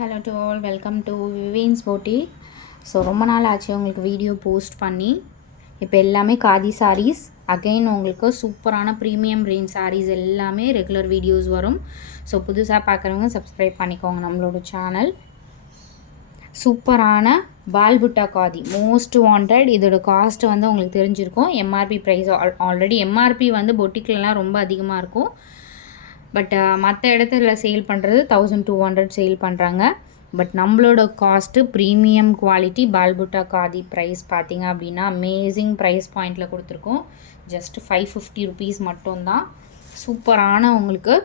Hello to all, welcome to விவேன்ஸ் Boutique. So ரொம்ப நாள் ஆச்சு உங்களுக்கு வீடியோ போஸ்ட் பண்ணி. இப்போ எல்லாமே காதி சாரீஸ், அகைன் உங்களுக்கு சூப்பரான ப்ரீமியம் ரேஞ்ச் சாரீஸ் எல்லாமே ரெகுலர் வீடியோஸ் வரும். ஸோ புதுசாக பார்க்குறவங்க சப்ஸ்கிரைப் பண்ணிக்கோங்க நம்மளோட சேனல். சூப்பரான பால்புட்டா காதி மோஸ்ட் வாண்டட். இதோட காஸ்ட்டு வந்து உங்களுக்கு தெரிஞ்சிருக்கும். எம்ஆர்பி ப்ரைஸ் ஆல்ரெடி எம்ஆர்பி வந்து பொட்டிக்லலாம் ரொம்ப அதிகமாக இருக்கும். பட் மற்ற இடத்துல சேல் பண்ணுறது 1200 சேல் பண்ணுறாங்க. பட் நம்மளோட காஸ்ட்டு ப்ரீமியம் குவாலிட்டி பால்புட்டா காதி ப்ரைஸ் பார்த்திங்க அப்படின்னா அமேசிங் ப்ரைஸ் பாயிண்டில் கொடுத்துருக்கோம். ஜஸ்ட் 550 ருபீஸ் மட்டும்தான். சூப்பரான உங்களுக்கு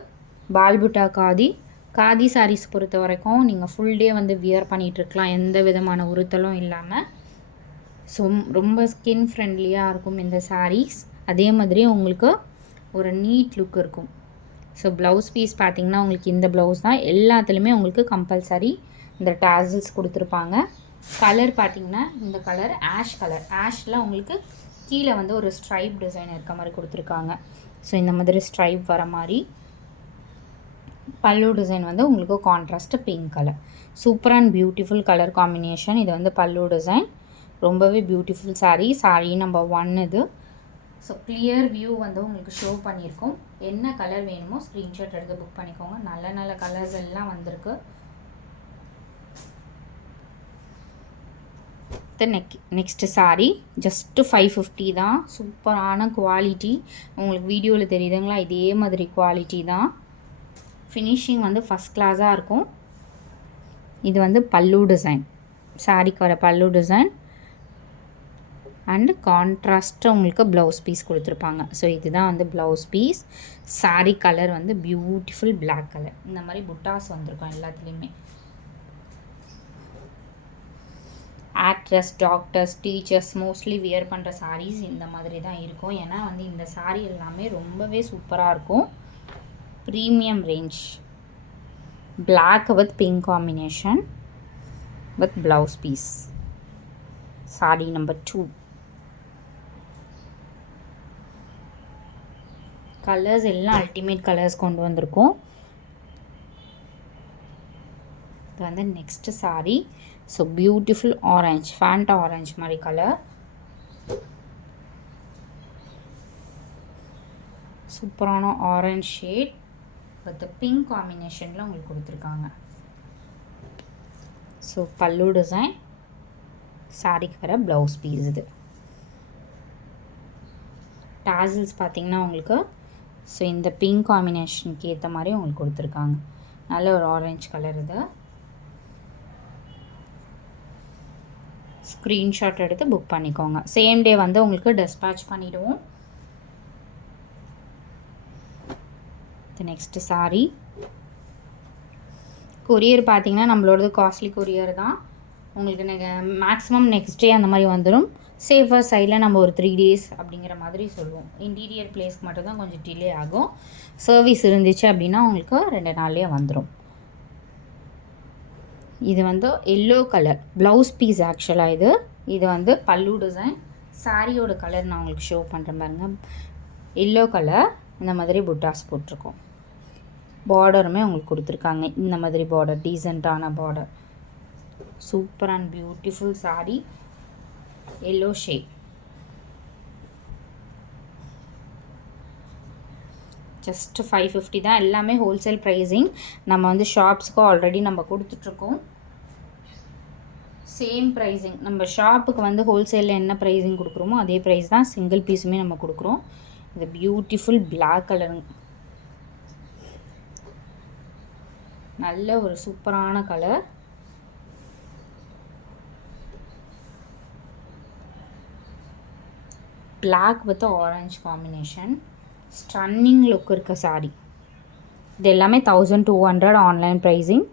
பால்புட்டா காதி சாரீஸ் பொறுத்த வரைக்கும் நீங்கள் ஃபுல் டே வந்து வியர் பண்ணிகிட்ருக்கலாம், எந்த விதமான உறுத்தலும் இல்லாமல். ஸோ ரொம்ப ஸ்கின் ஃப்ரெண்ட்லியாக இருக்கும் இந்த சாரீஸ். அதே மாதிரி உங்களுக்கு ஒரு நீட் லுக் இருக்கும். ஸோ ப்ளவுஸ் பீஸ் பார்த்திங்கன்னா உங்களுக்கு இந்த ப்ளவுஸ் தான். எல்லாத்துலேயுமே உங்களுக்கு கம்பல்சரி இந்த டாசல்ஸ் கொடுத்துருப்பாங்க. கலர் பார்த்திங்கன்னா இந்த கலர் ஆஷில் உங்களுக்கு கீழே வந்து ஒரு ஸ்ட்ரைப் டிசைன் இருக்க மாதிரி கொடுத்துருக்காங்க. ஸோ இந்த மாதிரி ஸ்ட்ரைப் வர மாதிரி. பல்லு டிசைன் வந்து உங்களுக்கு contrast pink colour. Super and beautiful colour combination. இது வந்து பல்லு டிசைன். ரொம்பவே பியூட்டிஃபுல் சாரீ நம்பர் 1 இது. ஸோ கிளியர் வியூ வந்து உங்களுக்கு ஷோ பண்ணியிருக்கோம். என்ன கலர் வேணுமோ ஸ்க்ரீன்ஷாட் எடுத்து புக் பண்ணிக்கோங்க. நல்ல நல்ல கலர்ஸ் எல்லாம் வந்திருக்கு. நெக்ஸ்ட்டு சாரீ ஜஸ்ட்டு 550 தான். சூப்பரான குவாலிட்டி. உங்களுக்கு வீடியோவில் தெரியுதுங்களா, இதே மாதிரி குவாலிட்டி தான். ஃபினிஷிங் வந்து ஃபஸ்ட் கிளாஸாக இருக்கும். இது வந்து பல்லு டிசைன், சாரீக்கு வர பல்லு டிசைன் அண்டு கான்ட்ராஸ்ட்டு உங்களுக்கு ப்ளவுஸ் பீஸ் கொடுத்துருப்பாங்க. ஸோ இதுதான் வந்து ப்ளவுஸ் பீஸ். சாரீ கலர் வந்து பியூட்டிஃபுல் பிளாக் கலர். இந்த மாதிரி புட்டாஸ் வந்திருக்கும் எல்லாத்துலேயுமே. Actress, doctors, teachers mostly wear பண்ணுற சாரீஸ் இந்த மாதிரி தான் இருக்கும். ஏன்னா வந்து இந்த சாரீ எல்லாமே ரொம்பவே சூப்பராக இருக்கும். Premium range. Black with pink combination with blouse piece. Sari number 2. Colours எல்லாம் அல்டிமேட் கலர்ஸ் கொண்டு வந்திருக்கோம். இது வந்து next sari. So beautiful orange, Fanta orange மாதிரி கலர். சூப்பரான ஆரஞ்ச் ஷேட் வித் பிங்க் காம்பினேஷனில் உங்களுக்கு கொடுத்துருக்காங்க. ஸோ பல்லு டிசைன், சாரீக்கு வர ப்ளவுஸ் பீஸ். இது டாசல்ஸ் பார்த்திங்கன்னா உங்களுக்கு ஸோ இந்த பிங்க் காம்பினேஷனுக்கு ஏற்ற மாதிரி உங்களுக்கு கொடுத்துருக்காங்க. நல்ல ஒரு ஆரஞ்ச் கலர். இது ஸ்க்ரீன்ஷாட் எடுத்து புக் பண்ணிக்கோங்க. சேம் டே வந்து உங்களுக்கு டிஸ்பேட்ச் பண்ணிவிடுவோம். இது நெக்ஸ்ட்டு சாரீ. கொரியர் பார்த்திங்கன்னா நம்மளோடது காஸ்ட்லி கொரியர் தான். உங்களுக்கு மேக்ஸிமம் நெக்ஸ்ட் டே அந்த மாதிரி வந்துடும். சேஃபர் சைடில் நம்ம ஒரு 3 days அப்படிங்கிற மாதிரி சொல்லுவோம். இன்டீரியர் பிளேஸ்க்கு மட்டும்தான் கொஞ்சம் டிலே ஆகும். சர்வீஸ் இருந்துச்சு அப்படின்னா உங்களுக்கு 2 நாள்லேயே வந்துடும். இது வந்து எல்லோ கலர் ப்ளவுஸ் பீஸ். ஆக்சுவலாக இது வந்து பல்லு டிசைன். சாரியோட கலர் நான் உங்களுக்கு ஷோ பண்ணுறேன் பாருங்க. எல்லோ கலர் இந்த மாதிரி புட்டாஸ் போட்டிருக்கோம். பார்டருமே உங்களுக்கு கொடுத்துருக்காங்க. இந்த மாதிரி பார்டர், டீசெண்டான border. Super and beautiful sari. Yellow shade. Just 550 தான். எல்லாமே ஹோல்சேல் ப்ரைஸிங். நம்ம வந்து ஷாப்ஸ்க்கும் ஆல்ரெடி நம்ம கொடுத்துட்ருக்கோம். Same pricing. நம்ம ஷாப்புக்கு வந்து ஹோல்சேலில் என்ன ப்ரைஸிங் கொடுக்குறோமோ அதே ப்ரைஸ் தான் சிங்கிள் பீஸுமே நம்ம கொடுக்குறோம். இது பியூட்டிஃபுல் பிளாக் கலர். நல்ல ஒரு சூப்பரான colour. Black with orange combination. Stunning look இருக்க சாரீ. இது எல்லாமே 1200 ஆன்லைன் ப்ரைஸிங்.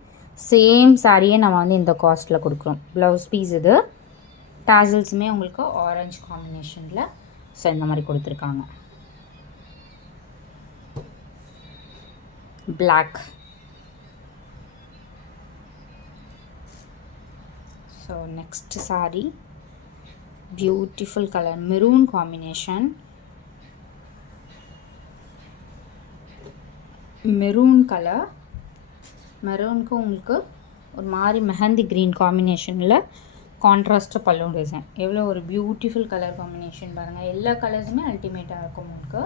சேம் சாரியே நம்ம வந்து இந்த காஸ்ட்டில் கொடுக்குறோம். Blouse piece. இது டாசல்ஸுமே உங்களுக்கு ஆரஞ்ச் காம்பினேஷனில் ஸோ இந்த மாதிரி கொடுத்துருக்காங்க. Black. So next sari beautiful colour maroon combination. Maroon colour. மெரூனுக்கு உங்களுக்கு ஒரு மாதிரி மெஹந்தி க்ரீன் காம்பினேஷனில் கான்ட்ராஸ்ட்டு பல்லு டிசைன். எவ்வளோ ஒரு பியூட்டிஃபுல் கலர் காம்பினேஷன் பாருங்கள். எல்லா கலர்ஸுமே அல்டிமேட்டாக இருக்கும் உங்களுக்கு.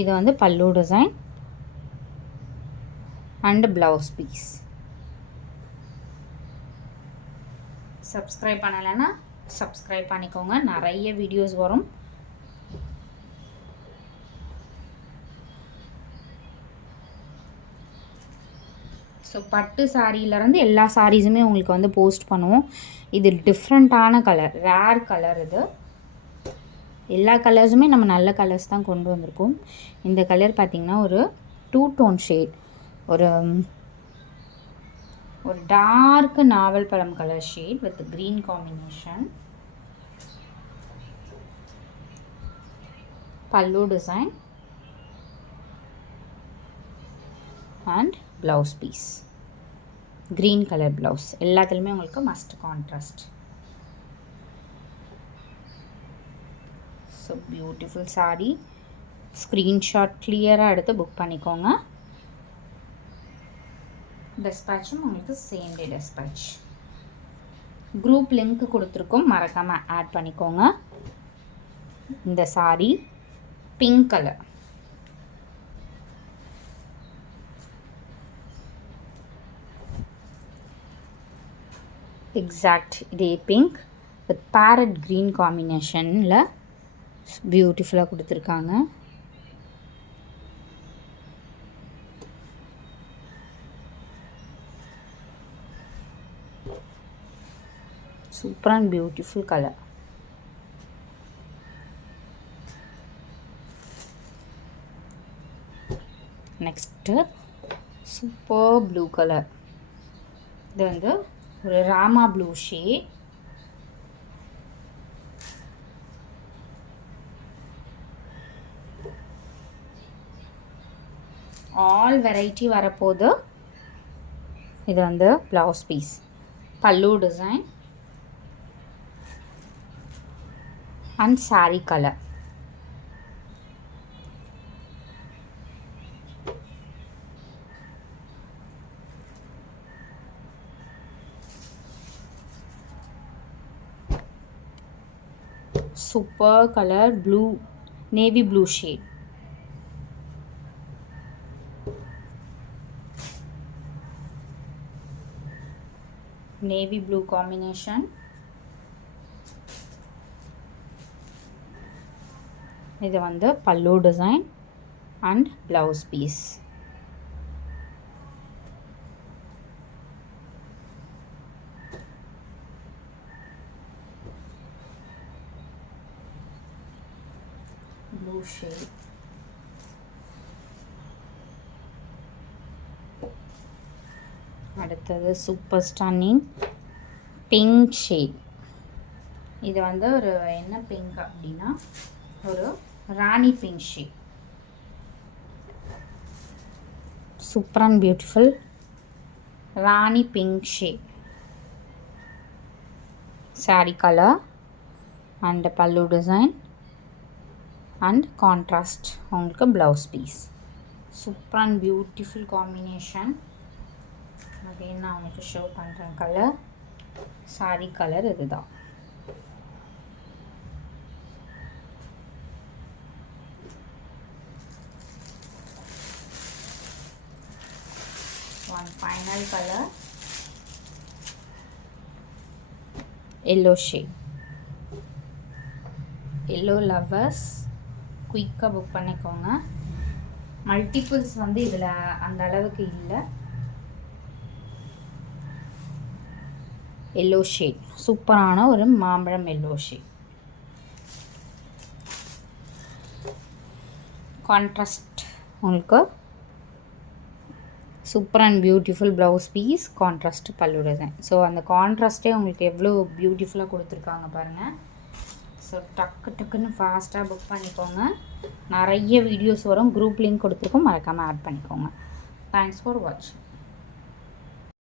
இது வந்து பல்லு design and blouse piece. Subscribe பண்ணலைன்னா சப்ஸ்கிரைப் பண்ணிக்கோங்க, நிறைய வீடியோஸ் வரும். ஸோ பட்டு சாரியிலேருந்து எல்லா சாரீஸுமே உங்களுக்கு வந்து போஸ்ட் பண்ணுவோம். இது டிஃப்ரெண்ட்டான கலர், ரேர் கலர். இது எல்லா கலர்ஸுமே நம்ம நல்ல கலர்ஸ் தான் கொண்டு வந்திருக்கோம். இந்த கலர் பார்த்திங்கன்னா ஒரு 2 டோன் ஷேட், ஒரு டார்க் நாவல் பழம் colour shade with green combination. Pallu design and blouse piece, green colour blouse. எல்லாத்துலேயுமே உங்களுக்கு must contrast. So beautiful sari. Screenshot கிளியராக எடுத்து புக் பண்ணிக்கோங்க. டிஸ்பேச்சும் உங்களுக்கு same day dispatch. Group link கொடுத்துருக்கோம், மறக்காமல் ஆட் பண்ணிக்கோங்க. இந்த சாரீ பிங்க் கலர், எக்ஸாக்ட் இதே பிங்க் வித் பேரட் க்ரீன் காம்பினேஷனில் பியூட்டிஃபுல்லாக கொடுத்துருக்காங்க. Super and beautiful colour. Next super blue colour. இது வந்து ஒரு Rama blue shade. All variety வரப்போகுது. இது வந்து blouse piece, pallu design and sari colour. Super colour, blue, navy blue shade. Navy blue combination. இது வந்து பல்லு design and blouse piece. Blue shade. அடுத்தது சூப்பர் ஸ்டன்னிங் பிங்க் ஷேட். இது வந்து ஒரு என்ன பிங்க் அப்படின்னா ஒரு rani pink shade. Super and beautiful rani pink shade. Sari colour and pallu design and contrast உங்களுக்கு blouse piece. Super and beautiful combination. Again நான் உங்களுக்கு ஷோ பண்ணுறேன் கலர். சாரீ கலர் இதுதான். one final color, yellow shade. yellow lovers குயிக்காக புக் பண்ணிக்கோங்க. Multiples வந்து இதில் அந்த அளவுக்கு இல்லை. எல்லோ ஷேட், சூப்பரான ஒரு மாம்பழம் எல்லோ ஷேட். கான்ட்ராஸ்ட் உங்களுக்கு super and beautiful blouse piece, contrast பல்லு டிசைன். ஸோ அந்த கான்ட்ராஸ்ட்டே உங்களுக்கு எவ்வளோ பியூட்டிஃபுல்லாக கொடுத்துருக்காங்க பாருங்கள். ஸோ டக்குன்னு ஃபாஸ்ட்டாக புக் பண்ணிக்கோங்க. நிறைய வீடியோஸ் வரும், குரூப் லிங்க் கொடுத்துருக்கோம், மறக்காமல் ஆட் பண்ணிக்கோங்க. தேங்க்ஸ் ஃபார் வாட்சிங்.